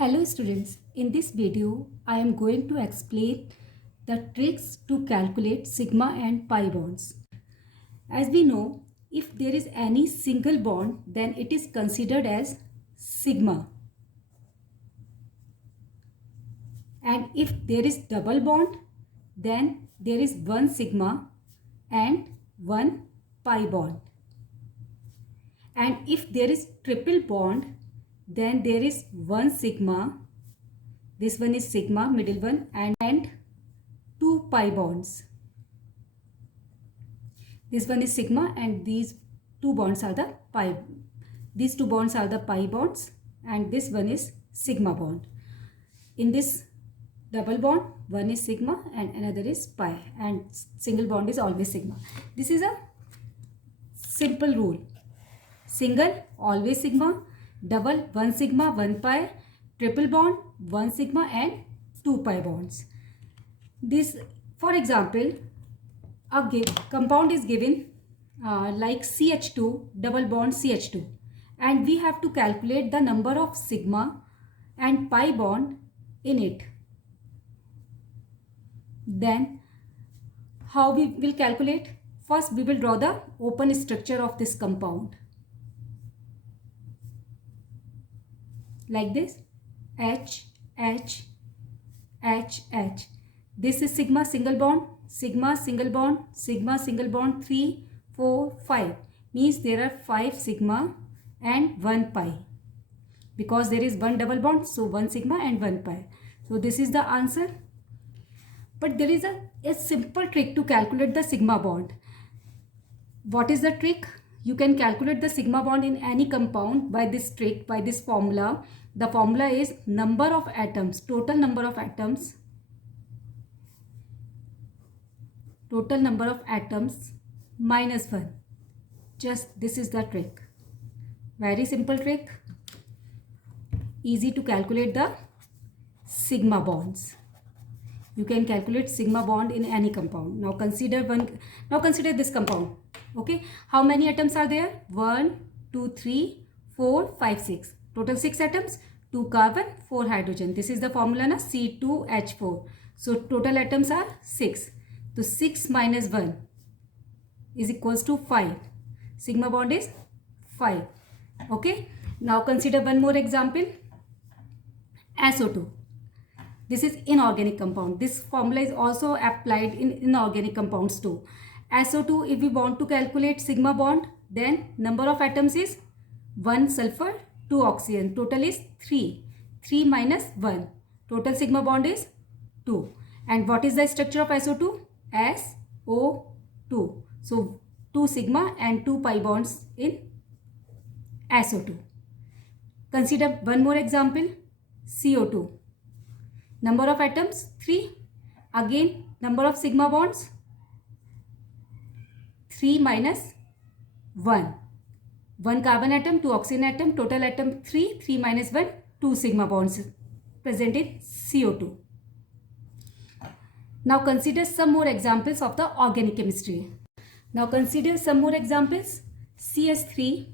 Hello students, in this video I am going to explain the tricks to calculate sigma and pi bonds. As we know, if there is any single bond then it is considered as sigma, and if there is double bond then there is one sigma and one pi bond, and if there is triple bond then there is one sigma, this one is sigma, middle one, and two pi bonds. This one is sigma and these two bonds are the pi. These two bonds are the pi bonds and this one is sigma bond. In this double bond, one is sigma and another is pi, and single bond is always sigma. This is a simple rule. Single always sigma, double one sigma, one pi, triple bond one sigma and two pi bonds. This, for example, a compound is given like CH2, double bond CH2, and we have to calculate the number of sigma and pi bond in it. Then how we will calculate? First we will draw the open structure of this compound like this: H, H, H, H. This is sigma single bond, sigma single bond, sigma single bond, 3, 4, 5. Means there are 5 sigma and 1 pi. Because there is one double bond, so 1 sigma and 1 pi. So this is the answer. But there is a simple trick to calculate the sigma bond. What is the trick? You can calculate the sigma bond in any compound by this trick, by this formula. The formula is number of atoms, total number of atoms minus 1. Just this is the trick. Very simple trick. Easy to calculate the sigma bonds. You can calculate sigma bond in any compound. Now consider this compound. Okay, how many atoms are there? 1, 2, 3, 4, 5, 6. Total 6 atoms, 2 carbon, 4 hydrogen. This is the formula na, C2H4. So total atoms are 6. So 6 minus 1 is equals to 5. Sigma bond is 5. Okay. Now consider one more example. SO2. This is inorganic compound. This formula is also applied in inorganic compounds too. SO2, if we want to calculate sigma bond, then number of atoms is 1 sulfur, 2 oxygen. Total is 3. 3 minus 1. Total sigma bond is 2. And what is the structure of SO2? SO2. So 2 sigma and 2 pi bonds in SO2. Consider one more example. CO2. Number of atoms 3. Again number of sigma bonds 3 minus 1. 1 carbon atom, 2 oxygen atom, total atom 3. 3 minus 1, 2 sigma bonds present in CO2. Now consider some more examples of the organic chemistry. Now consider some more examples. CH3,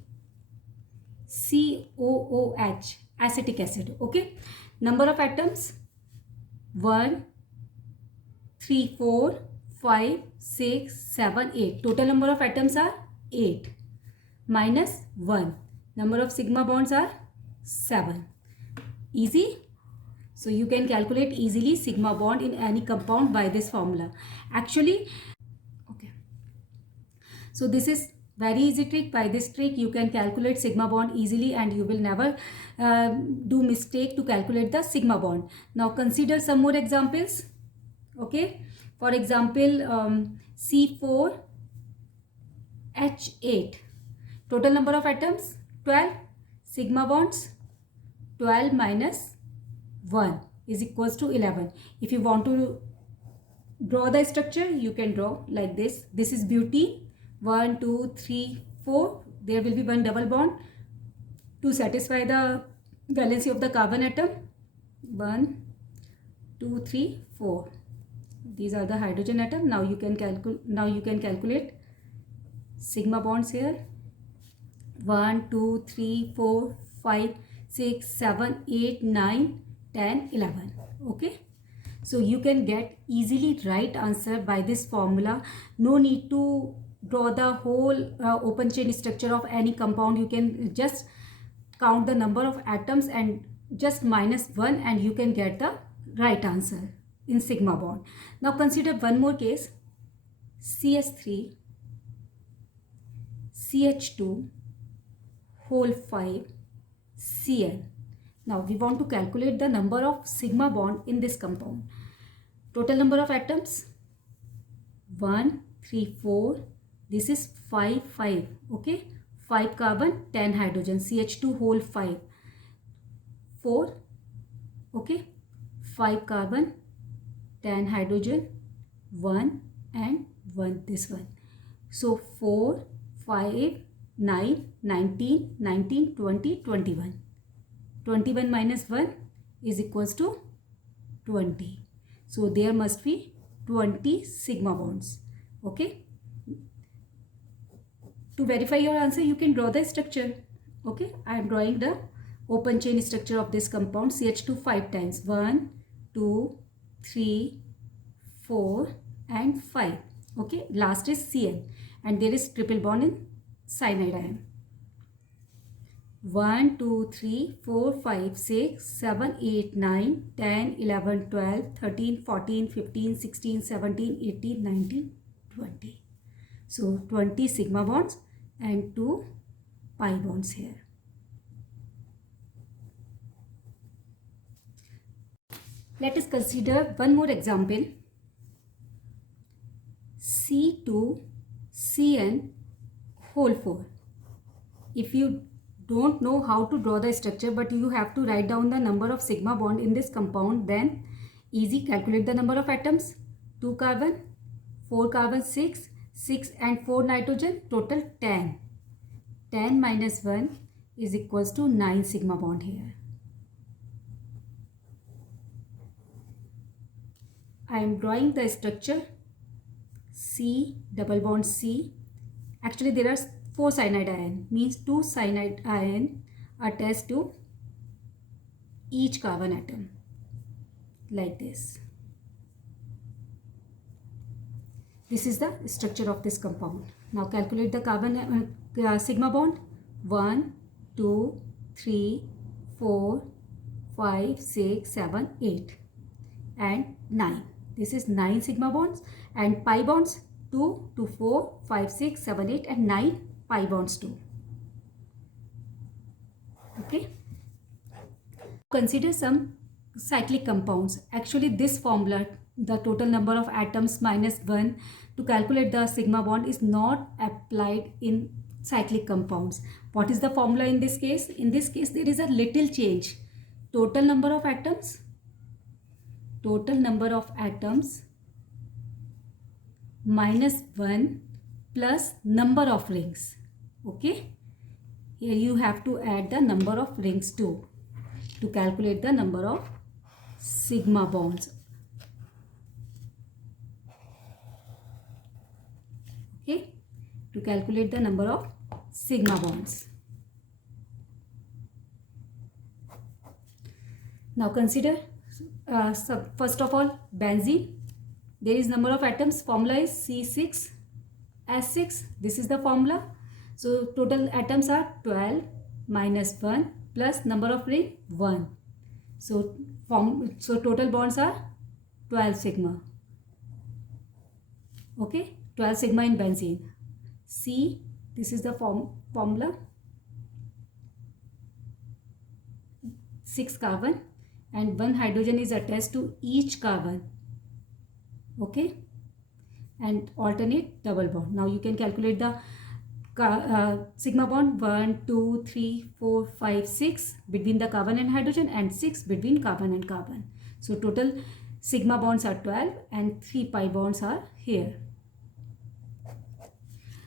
COOH, acetic acid. Okay. Number of atoms 1, 3, 4, 5, 6, 7, 8. Total number of atoms are 8. Minus 1. Number of sigma bonds are 7. Easy. So you can calculate easily sigma bond in any compound by this formula. Actually, okay. So this is very easy trick. By this trick you can calculate sigma bond easily and you will never do mistake to calculate the sigma bond. Now consider some more examples. Okay. For example, C4H8. Total number of atoms 12. Sigma bonds 12 minus 1 is equals to 11. If you want to draw the structure, you can draw like this. This is butene. 1, 2, 3, 4. There will be one double bond to satisfy the valency of the carbon atom. 1, 2, 3, 4. These are the hydrogen atom. Now you can calculate sigma bonds here. 1, 2, 3, 4, 5, 6, 7, 8, 9, 10, 11. Okay. So you can get easily right answer by this formula. No need to draw the whole open chain structure of any compound. You can just count the number of atoms and just minus 1 and you can get the right answer in sigma bond. Now consider one more case. CH3, CH2, whole 5, Cl. Now we want to calculate the number of sigma bond in this compound. Total number of atoms 1, 3, 4. This is 5, 5. Okay. 5 carbon, 10 hydrogen. CH2 whole 5. 4. Okay. 5 carbon, 10 hydrogen, 1 and 1 this one. So 4, 5, 9, 19, 19, 20, 21. 21 minus 1 is equals to 20. So there must be 20 sigma bonds. Okay. To verify your answer, you can draw the structure. Okay. I am drawing the open chain structure of this compound CH2 5 times. 1, 2, 3, 4 and 5. Okay. Last is Cl and there is triple bond in cyanide ion. 1, 2, 3, 4, 5, 6, 7, 8, 9, 10, 11, 12, 13, 14, 15, 16, 17, 18, 19, 20. So 20 sigma bonds and 2 pi bonds here. Let us consider one more example. C2CN whole 4. If you don't know how to draw the structure but you have to write down the number of sigma bond in this compound, then easy, calculate the number of atoms. 2 carbon, 4 carbon, 6, 6 and 4 nitrogen, total 10. 10 minus 1 is equals to 9 sigma bond here. I am drawing the structure C double bond C. Actually there are 4 cyanide ion, means 2 cyanide ion attached to each carbon atom like this. This is the structure of this compound. Now calculate the carbon sigma bond. 1, 2, 3, 4, 5, 6, 7, 8 and 9. This is 9 sigma bonds and pi bonds 2 to 4, 5, 6, 7, 8 and 9 pi bonds too. Okay. Consider some cyclic compounds. Actually this formula, the total number of atoms minus 1 to calculate the sigma bond, is not applied in cyclic compounds. What is the formula in this case? In this case there is a little change. Total number of atoms minus 1 plus number of rings. Okay. Here you have to add the number of rings too to calculate the number of sigma bonds. Okay. To calculate the number of sigma bonds. Now consider first of all benzene. There is number of atoms, formula is C6H6. This is the formula. So total atoms are 12 minus 1 plus number of ring 1. So total bonds are 12 sigma. Okay, 12 sigma in benzene. C, this is the formula. 6 carbon and 1 hydrogen is attached to each carbon. Okay, and alternate double bond. Now you can calculate the sigma bond 1, 2, 3, 4, 5, 6 between the carbon and hydrogen and 6 between carbon and carbon. So total sigma bonds are 12 and 3 pi bonds are here.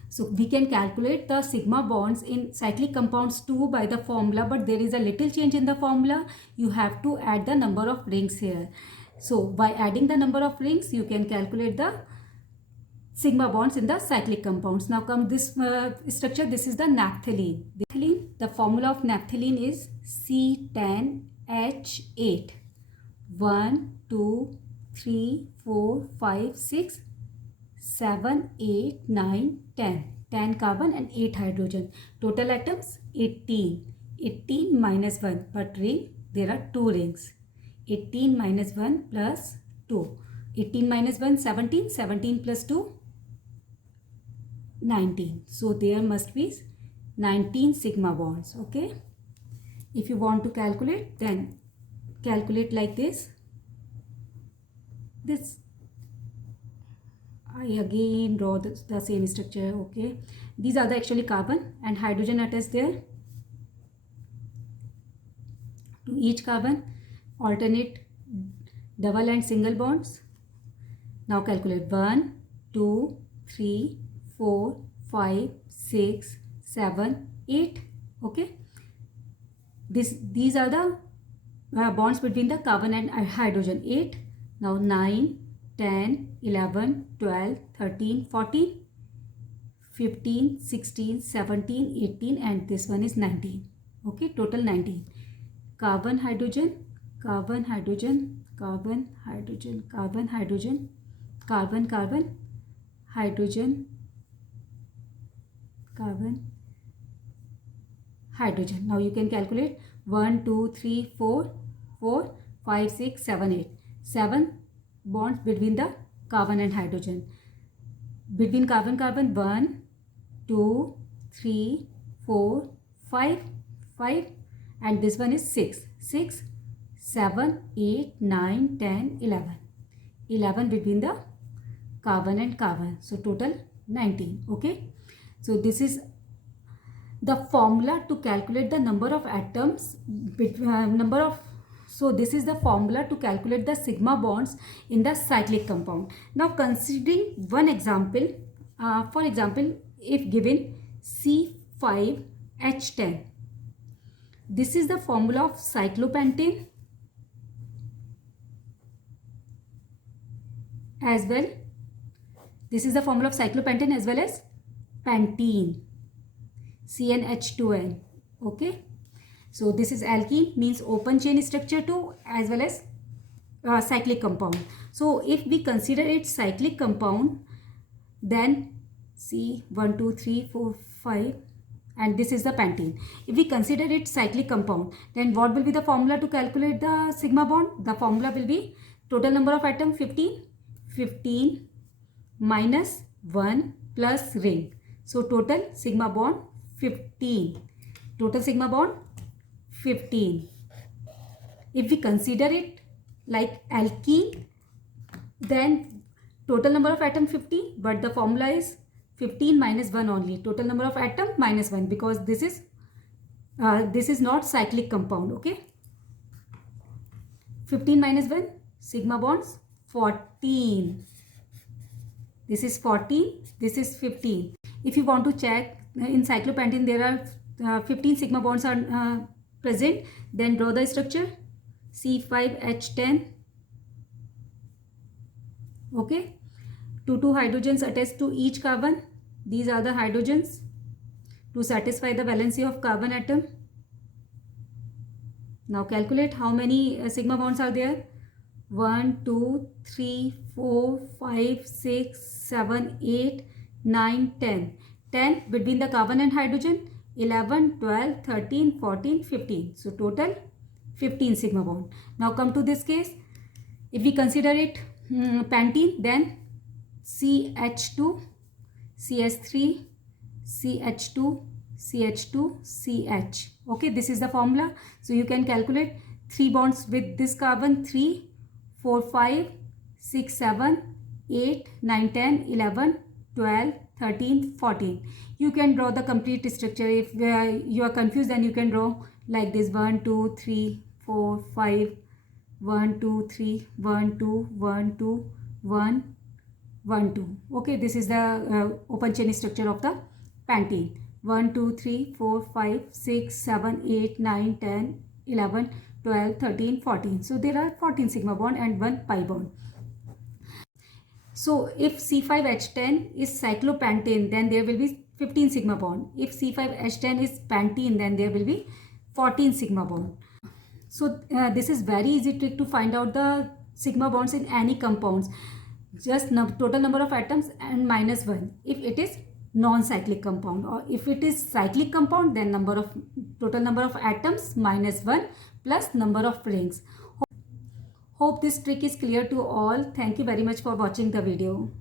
So we can calculate the sigma bonds in cyclic compounds too by the formula, but there is a little change in the formula. You have to add the number of rings here. So by adding the number of rings, you can calculate the sigma bonds in the cyclic compounds. Now come this structure. This is the naphthalene. Naphthalene The formula of naphthalene is C10H8. 1, 2, 3, 4, 5, 6, 7, 8, 9, 10. 10 carbon and 8 hydrogen. Total atoms 18. 18 minus 1. But ring, there are 2 rings. 18 minus 1 plus 2. 18 minus 1, 17. 17 plus 2, 19. So there must be 19 sigma bonds. Okay. If you want to calculate, then calculate like this. I again draw the same structure. Okay. These are the actually carbon and hydrogen attached there. To each carbon, alternate double and single bonds. Now calculate 1, 2, 3, 4, 5, 6, 7, 8. Okay. These are the bonds between the carbon and hydrogen. 8. Now 9, 10, 11, 12, 13, 14, 15, 16, 17, 18 and this one is 19. Okay, total 19. Carbon, hydrogen, carbon, hydrogen, carbon, hydrogen, carbon, hydrogen, carbon, carbon, hydrogen, carbon, hydrogen. Now you can calculate 1, 2, 3, 4, 4, 5, 6, 7, 8. 7 bonds between the carbon and hydrogen. Between carbon, carbon 1, 2, 3, 4, 5, 5 and this one is 6. 6, 7, 8, 9, 10, 11. 11 between the carbon and carbon. So total 19. Okay. So this is the formula to calculate the number of atoms, so this is the formula to calculate the sigma bonds in the cyclic compound. Now considering one example, for example, if given C5H10, this is the formula of cyclopentane as well. This is the formula of cyclopentane as well as pentene, CnH2n. Okay. So this is alkene, means open chain structure too, as well as cyclic compound. So if we consider it cyclic compound, then C 1, 2, 3, 4, 5 and this is the pentene. If we consider it cyclic compound, then what will be the formula to calculate the sigma bond? The formula will be total number of atom 15, 15 minus 1 plus ring. So total sigma bond 15. Total sigma bond 15. If we consider it like alkene, then total number of atom 50, but the formula is 15 minus 1 only. Total number of atom minus 1 because this is not cyclic compound. Okay. 15 minus 1, sigma bonds 14. This is 14. This is 15. If you want to check in cyclopentane there are 15 sigma bonds are present, then draw the structure C5H10. Okay. 2 hydrogens attached to each carbon. These are the hydrogens to satisfy the valency of carbon atom. Now calculate how many sigma bonds are there. 1, 2, 3, 4, 5, 6, 7, 8, 9, 10. 10 between the carbon and hydrogen. 11, 12, 13, 14, 15. So total 15 sigma bond. Now come to this case. If we consider it pentene, then CH2, CH3, CH2, CH2, CH. Okay, this is the formula. So you can calculate 3 bonds with this carbon. 3, 4, 5, 6, 7, 8, 9, 10, 11, 12, 13, 14. You can draw the complete structure. If you are confused, then you can draw like this: 1, 2, 3, 4, 5, 1, 2, 3, 1, 2, 1, 2, 1, 1, 2. Okay, this is the open chain structure of the pentene. 1, 2, 3, 4, 5, 6, 7, 8, 9, 10, 11, 12, 13, 14. So there are 14 sigma bond and 1 pi bond. So if C5H10 is cyclopentane, then there will be 15 sigma bond. If C5H10 is pentene, then there will be 14 sigma bond. So this is very easy trick to find out the sigma bonds in any compounds. Just total number of atoms and minus 1 if it is non-cyclic compound, or if it is cyclic compound, then total number of atoms minus 1 plus number of rings. Hope this trick is clear to all. Thank you very much for watching the video.